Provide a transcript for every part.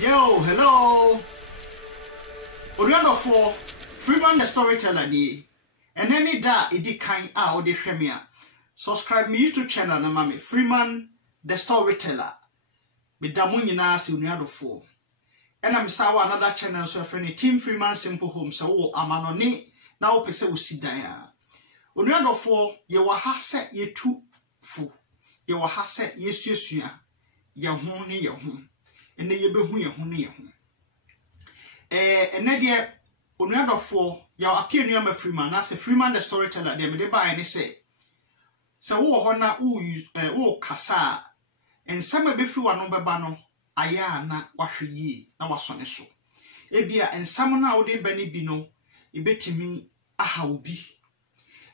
Yo, hello. Oriando for Freeman the Storyteller ni. And any da idi kind out the Shemia. Subscribe me YouTube channel na mami Freeman the Storyteller. Me damu nyina si Oriando for. And I'm sawa another channel so friend Team Freeman Simple Home so amanoni na wo pese wo sidan a. Oriando for ye wa ha se ye tu fu. Ye wa ha se ye suasua. Ye ho ne ye ho. Ene ye behu ye ho ne ye ho. Ene de onuadofo ya appear near my Freeman as a Freeman the Storyteller de me de buy ne say so wo ho na wo kasa en sama be free wano beba no aya na wahwe yi na wasone so ebia ensam na wo de ba ne bi no ebetimi aha obi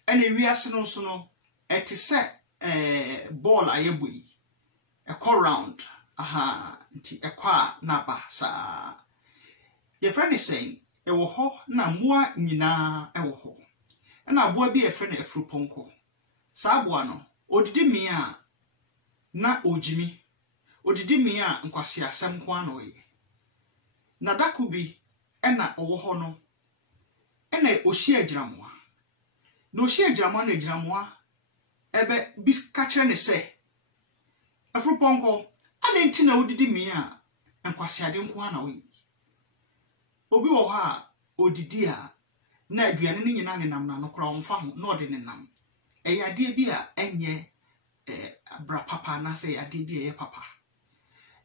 ene wiase no so no ete se ball ayeboi e call round aha nti ekwa na ba sa ye friend is saying ewo ho na moa nyina ewo ho na aboa bi efe na efruponko sa aboa no odidi mi a na ojimi odidi mi a nkwase asem ko ana oye na dakubi na owo ho no na ohia agiramoa na ohia agiramoa na agiramoa ebe bis kachre ne se efruponko adenti na odidi mi a nkwase ade nko ana oye obi wo ha odidi a na aduane ni nyina ne nam na no kra omfa ho na ode ne nam yade bi a enye bra papa na se yade bi ye papa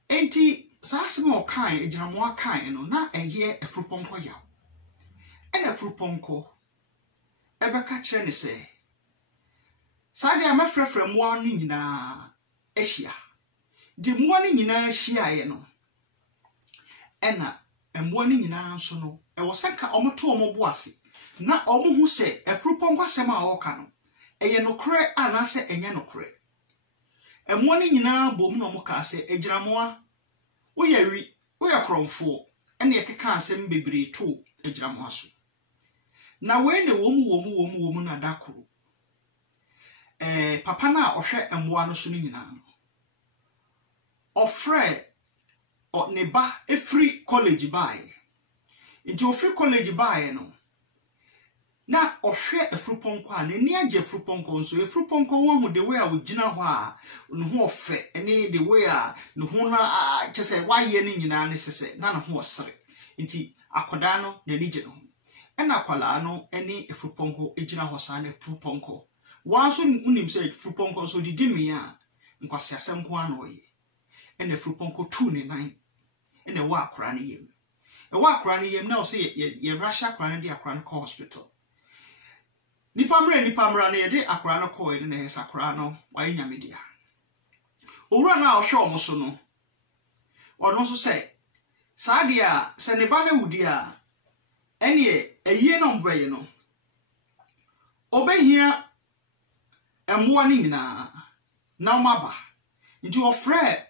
enti saase mo kan ejiramo akan no na eye efruponko yaw ena efruponko ebeka kire ne se sade amafrefre mo anu nyina ehia di mo anu nyina ehia ye no ena embo ni nyina nso no e wo senka omoto omobo ase na omohu se efruponko asem a woka no eye nokre ana se enye nokre emmo ni nyina bom no mo ka se ejiramoa woyari woyakromfo ene ekeka asem bebre to ejiramoa so na we ne womu na dakoro papa na ohwe emboa no so ni nyina no ofre o neba free college buy into free college buy no na ohwe efruponko a ni age efruponko nso efruponko wo hu the way a wogina ho a no ho ofe ene the way a no ho na chese waye ni nyina ne sese na no ho osere nti akoda no na ni je no ena akwala no ene efruponko egina ho sa na efruponko wanso unim se efruponko so didi me a nkwase asem ko ana oye ene efruponko tu ne nan ene wa akra ne yem na o se ye Russia akra ne di akra ne hospital nipa mra ne ye di akra no ko ne hesa akra no wa nya media owura na o hwe omo so no ono so se sadia se ne ba na wudi a ene eyie no mbaye no obehia emwo ni nyina na maba nti ofre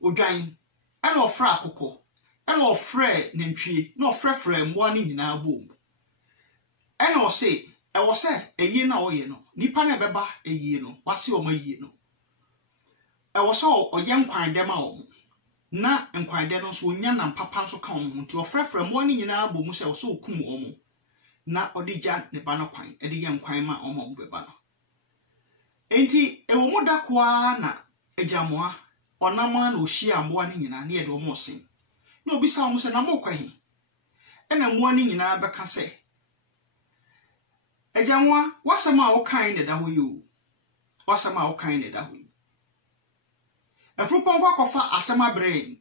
odwan ana ofra akoko ana ofre nantwie na ofrefre mmoa ni nyina bom ana o se e wo se eyi na oye no nipa na beba eyi no wase o ma yi no e wo so oye nkwan de ma o na nkwan de no so onya na papa so ka o nti ofrefre mmoa ni nyina bom se wo so okum o mo na odija ne ba no kwan e de ye nkwan ma o mo beba no enti e wo mu da kwa na ejamoa onama na ohia amboa ni nyina na ye de omo sen na obisa omo se na mo kwahi ena mmoa ni nyina beka se ejamoa wasama wo kan ne da ho yi wasama wo kan ne da ho yi efruponko akofa asema brain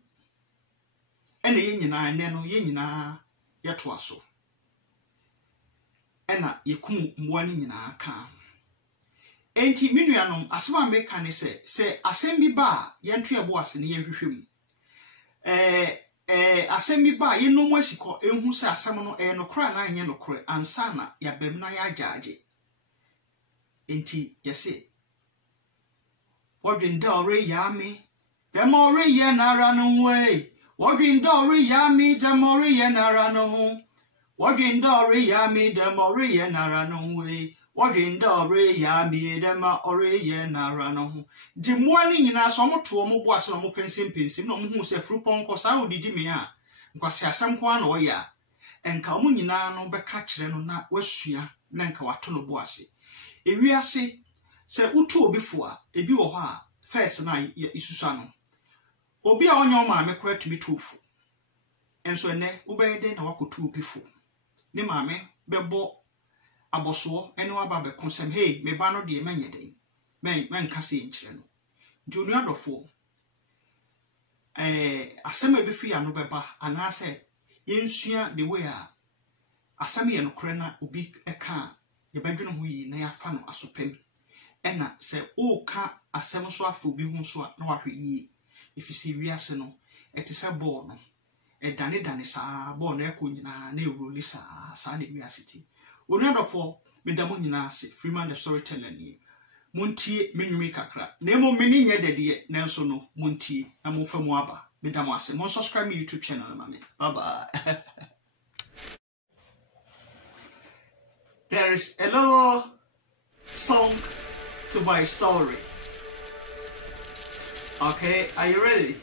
ena ye nyina ne no ye nyina ye to aso ena ye kum mmoa ni nyina ka enti minuanom asema meka ne se asem bi ba ye nto ye bo ase ne ye hwehwem asem bi ba ye no mo asiko ehu se asem no no kra na anye no kra ansa na ya bem na ya agyaage enti ye se wodwen dore ya me dem ore ye nara no we wodwen dore ya me dem ore ye nara no wodwen dore ya me dem ore ye nara no we Ore ya mi dema ore ye na rano. Di mwani nyina so mo to mo boase no mo pensim no mo hu se fruponko sa odidi me a nkwase asem ko na oya enka mo nyina no beka kire no na wasua na nka wato no boase ewiase se utu obifo a ebi wo ho a first na isusa no obi a onye o maame kora tumi tufu enso ene ubeyede na wakotu obifo ne maame bebo aboso ene waba be konsem hey me ba no de manyede men kase nkyere no junu adofo asem ebifi ya no beba anase yensua the way a asem ye no kore na obi eka ye badwene ho yi na yafa no asopem ena se o ka asem so afa obi hu so na wahwe yi ifisi wiase no etise ball no dane sa ball na ekonyina na ewroli sa na wiase ti onadofo medamo nyina se Freeman the storyteller ni montie menwumi kakra na emo meni nye dede na nso no montie na mo fa mu aba medamo ase mo subscribe my YouTube channel mama bye bye. There is a little song to my story. Okay, are you ready?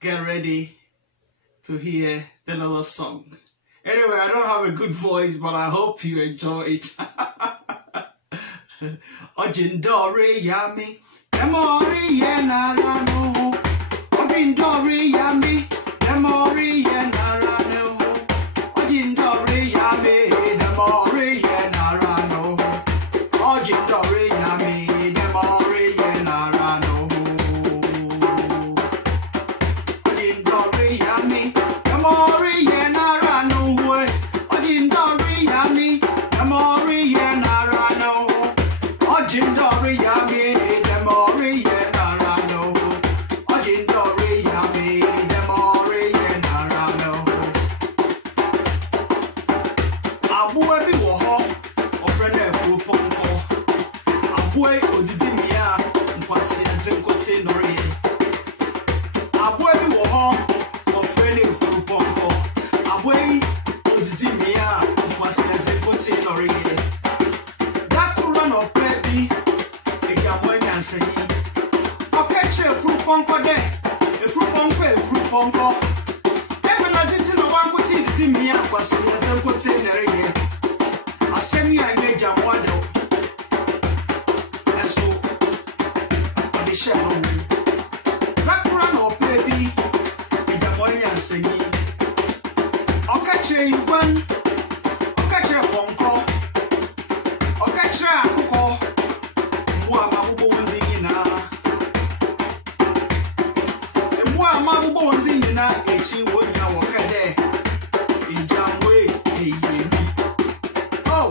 Get ready to hear the little song. Anyway, I don't have a good voice, but I hope you enjoy it. Ojindori yami, demori yenarano. Ojindori yami, demori yenarano. Ojindori yami, demori yenarano. Ojindori yami, demori yenarano. Ojindori yami, demori yenarano. Ojindori yami, demori yenarano. Ojindori yami, demori yenarano. Ojindori yami, demori yenarano. Abue bi wo ho, ofrene fu ponko. Abue odidi mia, nkwasi nkote nori. Abue bi wo ho, ofrene fu ponko. Abue odidi mia, nkwasi nkote nori. No baby, say, okay, fruit ponko de, a fruit ponko. Even I didn't know one could see the me up was a container here. I send me a major model, and so the shadow. Black run or baby, in the morning and say, okay, you one, okay, ponko, okay, coco. Na echi wonya wakade injamwe eyemi oh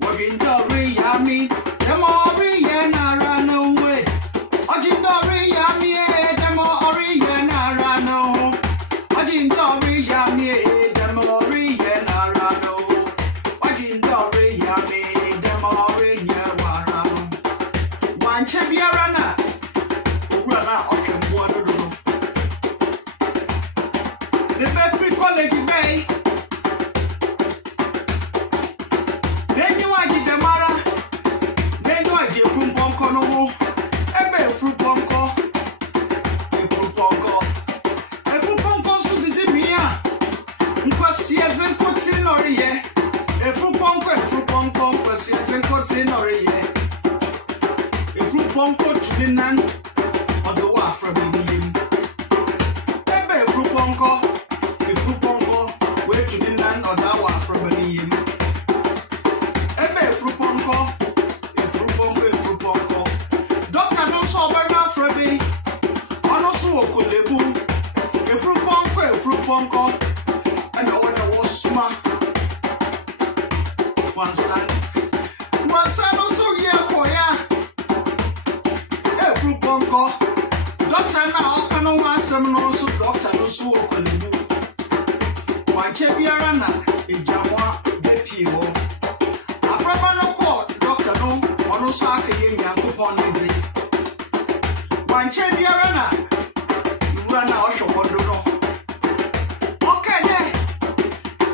wabindori yami demori yenara no way ojindori yami demori yenara no ojindori yami demori yenara no ojindori yami demori yenara no wanche biara na owura the best college bay. Then you are the Mara, then you are the fruit bonko no, a fruit bonko, a fruit bonko, a fruit bonko so did me. Because and puts in or ye, a fruit bonko, because and puts in or ye, a fruit bonko to the nan or the war from him. A fruit bonko. To the land or that one from a name. Ebe fruit ponko, a fruit ponko. Doctor don't saw by now for me. Honestly, Kulebu, a fruit ponko, and I want to was smart. One son also, yeah, boy, a fruit ponko. Doctor now, I don't want some also, doctor also, Kulebu. Wanche biara na ejamwa bepi ho afraba no ko doctor no ono so akaye nyankopon nezi wanche biara na ura na ohwodo no okay de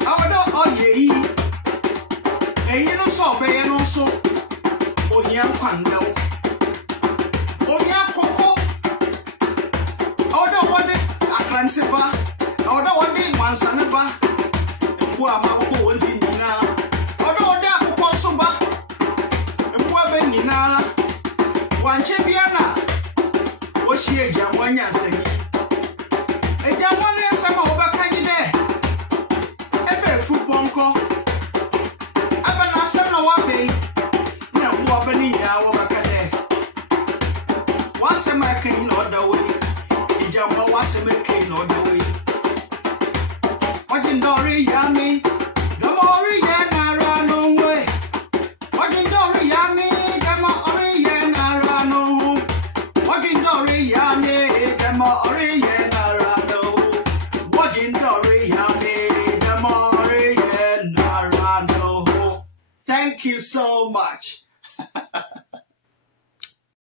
awodo oye yi Onian Quando. Onia Coco. Order one Akan Siba. Order one day Mansanaba. Who am I going in now? Order Posuba. And who have been in Nala? One championa. What's she a Jamwanya saying? A Jamwanya sama Obakani there. Ebe football call. Abana Sama Wabe. Now, Wabani, Wabakade. What's a making order way? Ijamba was a making order way. What in Dory Yami? The more Yana run away. What in Dory Yami? The more Yana run away. What in Dory Yami? The more Yana run away. What in Dory Yami? The more Yana run away. Thank you so much.